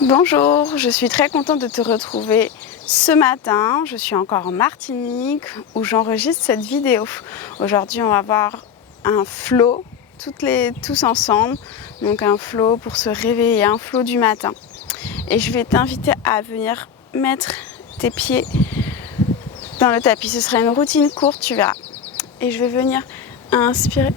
Bonjour, je suis très contente de te retrouver ce matin. Je suis encore en Martinique où j'enregistre cette vidéo. Aujourd'hui, on va voir un flow, tous ensemble. Donc un flow pour se réveiller, un flow du matin. Et je vais t'inviter à venir mettre tes pieds dans le tapis. Ce sera une routine courte, tu verras. Et je vais venir inspirer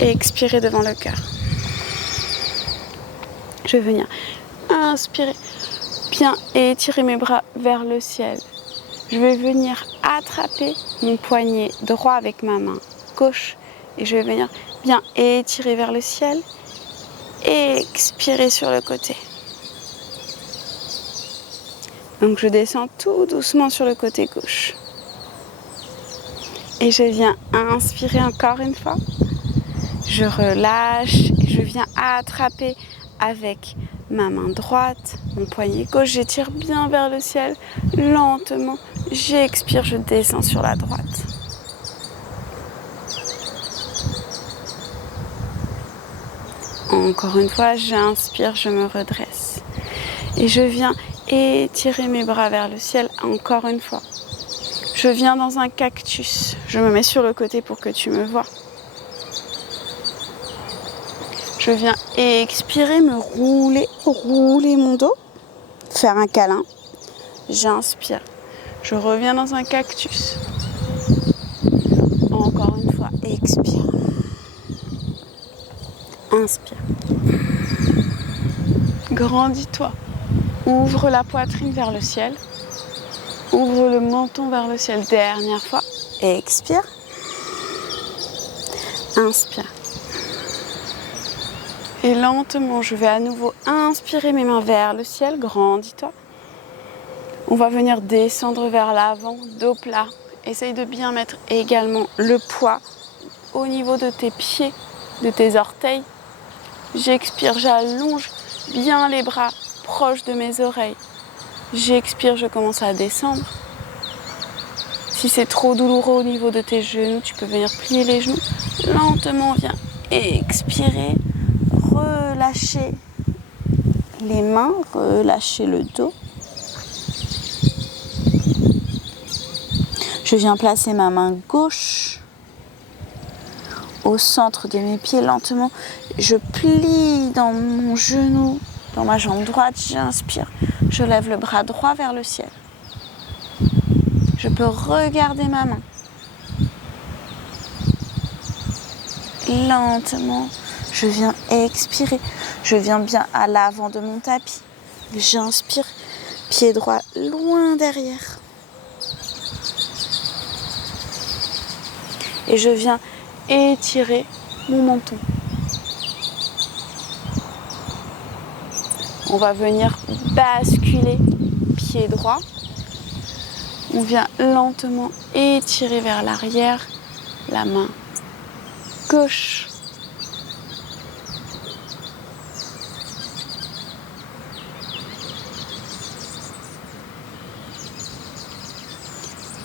et expirer devant le cœur. Je vais venir inspirer bien et étirer mes bras vers le ciel. Je vais venir attraper mon poignet droit avec ma main gauche et je vais venir bien étirer vers le ciel et expirer sur le côté. Donc je descends tout doucement sur le côté gauche. Et je viens inspirer encore une fois. Je relâche et je viens attraper avec ma main droite, mon poignet gauche, j'étire bien vers le ciel, lentement, j'expire, je descends sur la droite. Encore une fois, j'inspire, je me redresse. Et je viens étirer mes bras vers le ciel encore une fois. Je viens dans un cactus, je me mets sur le côté pour que tu me vois. Je viens expirer, me rouler mon dos, faire un câlin. J'inspire. Je reviens dans un cactus. Encore une fois, expire. Inspire. Grandis-toi. Ouvre la poitrine vers le ciel. Ouvre le menton vers le ciel. Dernière fois. Expire. Inspire. Et lentement, je vais à nouveau inspirer mes mains vers le ciel. Grandis-toi. On va venir descendre vers l'avant, dos plat. Essaye de bien mettre également le poids au niveau de tes pieds, de tes orteils. J'expire, j'allonge bien les bras proches de mes oreilles. J'expire, je commence à descendre. Si c'est trop douloureux au niveau de tes genoux, tu peux venir plier les genoux. Lentement, viens expirer. Relâchez les mains, relâchez le dos. Je viens placer ma main gauche au centre de mes pieds lentement. Je plie dans mon genou, dans ma jambe droite. J'inspire. Je lève le bras droit vers le ciel. Je peux regarder ma main. Lentement. Je viens expirer, je viens bien à l'avant de mon tapis. J'inspire, pied droit loin derrière. Et je viens étirer mon menton. On va venir basculer, pied droit. On vient lentement étirer vers l'arrière, la main gauche.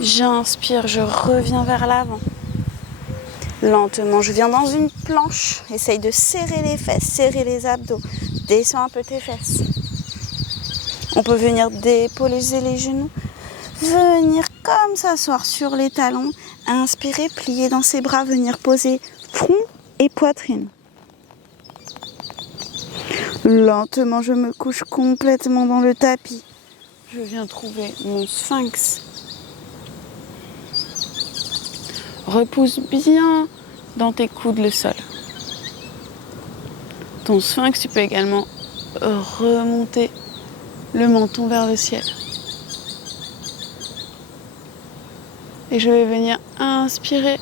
J'inspire, je reviens vers l'avant. Lentement, je viens dans une planche. Essaye de serrer les fesses, serrer les abdos. Descends un peu tes fesses. On peut venir déposer les genoux. Venir comme s'asseoir sur les talons. Inspirer, plier dans ses bras. Venir poser front et poitrine. Lentement, je me couche complètement dans le tapis. Je viens trouver mon sphinx. Repousse bien dans tes coudes le sol. Ton sphinx, tu peux également remonter le menton vers le ciel. Et je vais venir inspirer,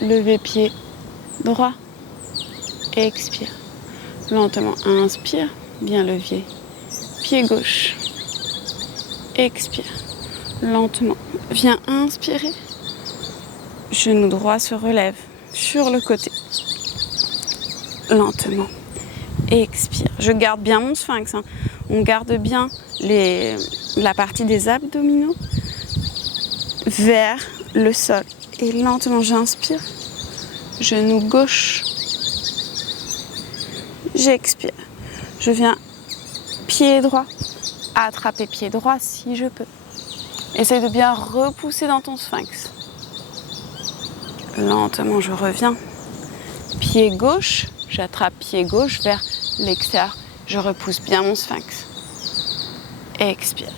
lever pied droit, expire. Lentement, inspire, bien lever, pied gauche, expire. Lentement, viens inspirer. Genou droit se relève sur le côté. Lentement. Expire. Je garde bien mon sphinx. On garde bien la partie des abdominaux vers le sol. Et lentement, j'inspire. Genou gauche. J'expire. Je viens pied droit, attraper pied droit si je peux. Essaye de bien repousser dans ton sphinx. Lentement, je reviens. Pied gauche, j'attrape pied gauche vers l'extérieur. Je repousse bien mon sphinx. Expire.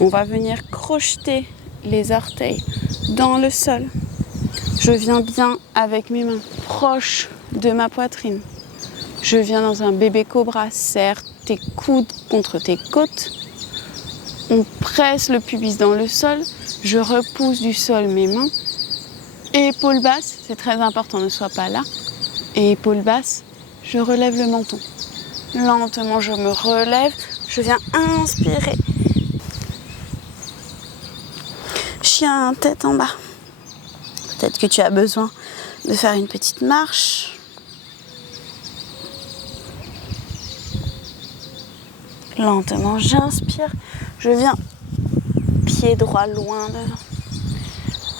On va venir crocheter les orteils dans le sol. Je viens bien avec mes mains proches de ma poitrine. Je viens dans un bébé cobra. Serre tes coudes contre tes côtes. On presse le pubis dans le sol. Je repousse du sol mes mains. Épaules basses, c'est très important, ne sois pas là. Et épaules basses, je relève le menton. Lentement, je me relève. Je viens inspirer. Chien, tête en bas. Peut-être que tu as besoin de faire une petite marche. Lentement, j'inspire. Je viens pied droit loin devant.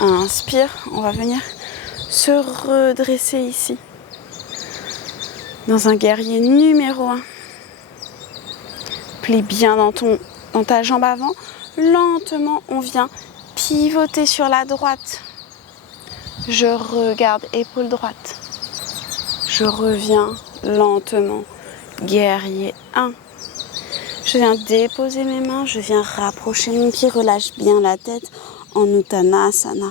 Inspire, on va venir se redresser ici. Dans un guerrier numéro 1. Plie bien dans ta jambe avant. Lentement, on vient pivoter sur la droite. Je regarde épaule droite. Je reviens lentement. Guerrier 1. Je viens déposer mes mains. Je viens rapprocher mon pied. Relâche bien la tête en Uttanasana.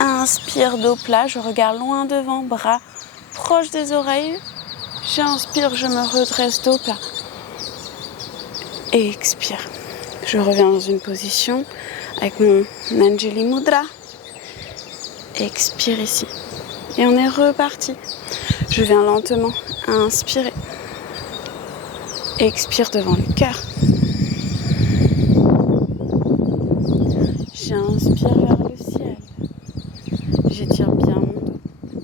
Inspire dos plat. Je regarde loin devant. Bras proches des oreilles. J'inspire. Je me redresse dos plat. Et expire. Je reviens dans une position avec mon Anjali Mudra. Expire ici. Et on est reparti. Je viens lentement inspirer. Expire devant le cœur. J'inspire vers le ciel. J'étire bien mon dos.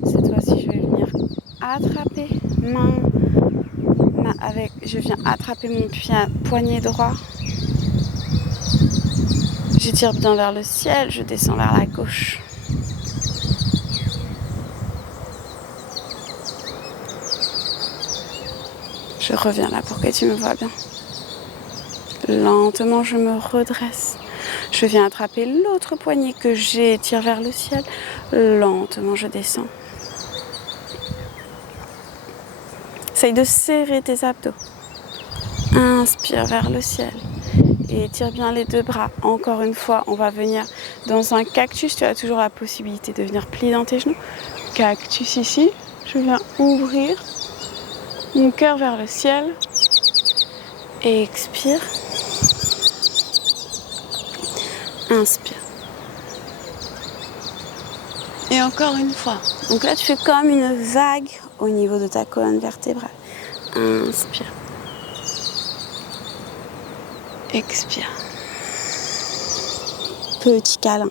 Cette fois-ci, je vais venir attraper je viens attraper mon poignet droit. J'étire bien vers le ciel, je descends vers la gauche. Je reviens là pour que tu me vois bien. Lentement, je me redresse. Je viens attraper l'autre poignet que j'étire vers le ciel. Lentement, je descends. Essaye de serrer tes abdos. Inspire vers le ciel. Et étire bien les deux bras. Encore une fois, on va venir dans un cactus. Tu as toujours la possibilité de venir plier dans tes genoux. Cactus ici. Je viens ouvrir mon cœur vers le ciel. Et expire. Inspire. Et encore une fois. Donc là, tu fais comme une vague au niveau de ta colonne vertébrale. Inspire. Expire. Petit câlin.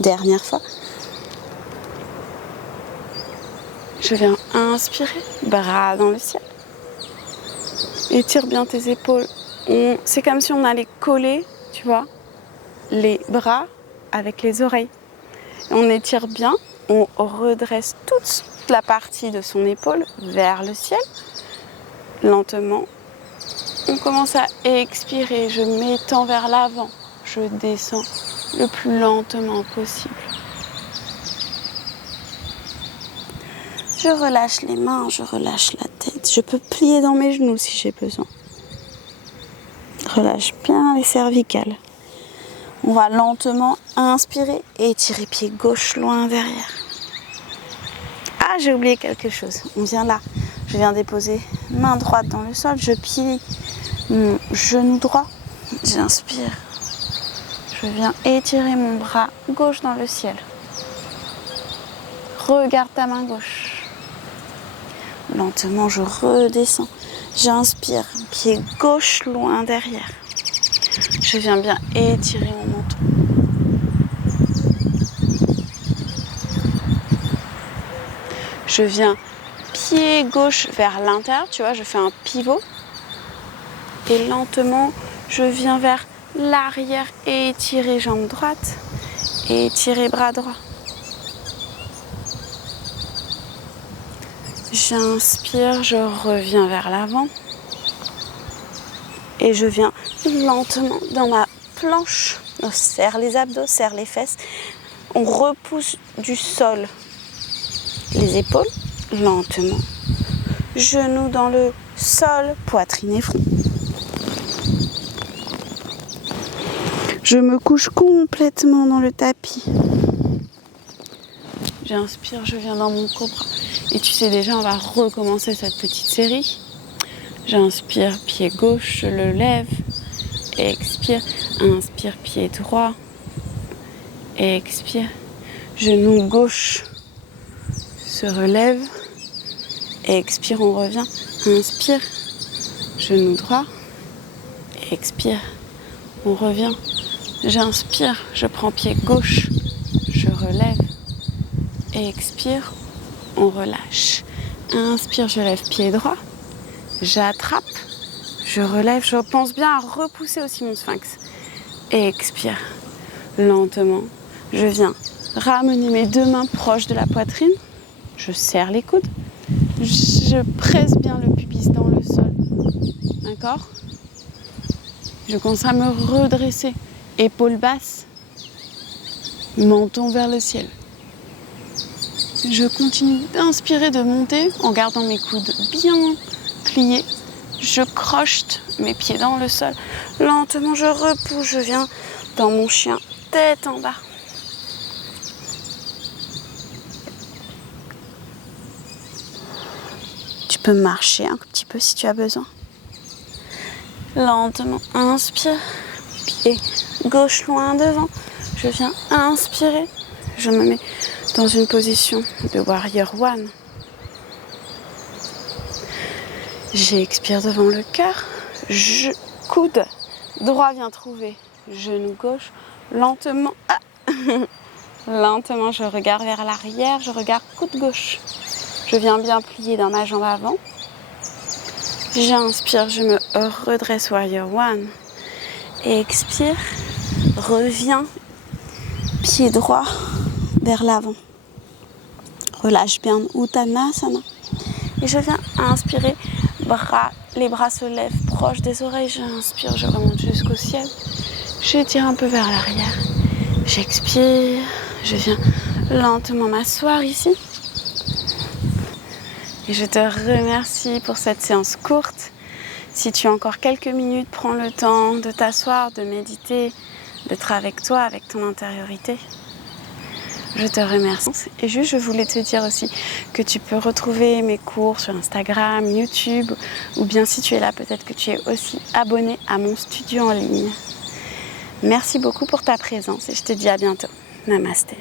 Dernière fois. Je viens inspirer. Bras dans le ciel. Étire bien tes épaules. C'est comme si on allait coller, tu vois, les bras avec les oreilles. On étire bien. On redresse toute la partie de son épaule vers le ciel. Lentement. On commence à expirer. Je m'étends vers l'avant. Je descends le plus lentement possible. Je relâche les mains, je relâche la tête. Je peux plier dans mes genoux si j'ai besoin. Relâche bien les cervicales. On va lentement inspirer et étirer pied gauche loin derrière. Ah, j'ai oublié quelque chose. On vient là. Je viens déposer main droite dans le sol. Je plie mon genou droit. J'inspire. Je viens étirer mon bras gauche dans le ciel. Regarde ta main gauche. Lentement, je redescends. J'inspire. Pied gauche loin derrière. Je viens bien étirer mon menton. Je viens pied gauche vers l'intérieur. Tu vois, je fais un pivot. Et lentement, je viens vers l'arrière et étirer jambe droite. Et étirer bras droit. J'inspire, je reviens vers l'avant. Et je viens lentement dans ma planche. On serre les abdos, serre les fesses. On repousse du sol les épaules, lentement. Genoux dans le sol, poitrine et front. Je me couche complètement dans le tapis. J'inspire, je viens dans mon cobra. Et tu sais déjà, on va recommencer cette petite série. J'inspire, pied gauche, je le lève. Expire, inspire, pied droit. Expire, genou gauche se relève. Expire, on revient. Inspire, genou droit. Expire, on revient. J'inspire, je prends pied gauche, je relève. Expire, on relâche. Inspire, je lève pied droit. J'attrape, je relève, je pense bien à repousser aussi mon sphinx. Expire, lentement. Je viens ramener mes deux mains proches de la poitrine. Je serre les coudes. Je presse bien le pubis dans le sol. D'accord ? Je commence à me redresser. Épaules basses, menton vers le ciel. Je continue d'inspirer, de monter en gardant mes coudes bien pliés. Je crochete mes pieds dans le sol. Lentement, je repousse, je viens dans mon chien, tête en bas. Tu peux marcher un petit peu si tu as besoin. Lentement, inspire, pied gauche loin devant. Je viens inspirer. Je me mets dans une position de Warrior One. J'expire devant le cœur. Coude droit vient trouver genou gauche. Lentement, lentement, je regarde vers l'arrière. Je regarde coude gauche. Je viens bien plier dans ma jambe avant. J'inspire, je me redresse Warrior One. Expire, reviens, pied droit vers l'avant. Relâche bien Uttanasana. Et je viens inspirer, les bras se lèvent proches des oreilles. J'inspire, je remonte jusqu'au ciel. J'étire un peu vers l'arrière. J'expire, je viens lentement m'asseoir ici. Et je te remercie pour cette séance courte. Si tu as encore quelques minutes, prends le temps de t'asseoir, de méditer, d'être avec toi, avec ton intériorité. Je te remercie. Et juste, je voulais te dire aussi que tu peux retrouver mes cours sur Instagram, YouTube, ou bien si tu es là, peut-être que tu es aussi abonné à mon studio en ligne. Merci beaucoup pour ta présence et je te dis à bientôt. Namasté.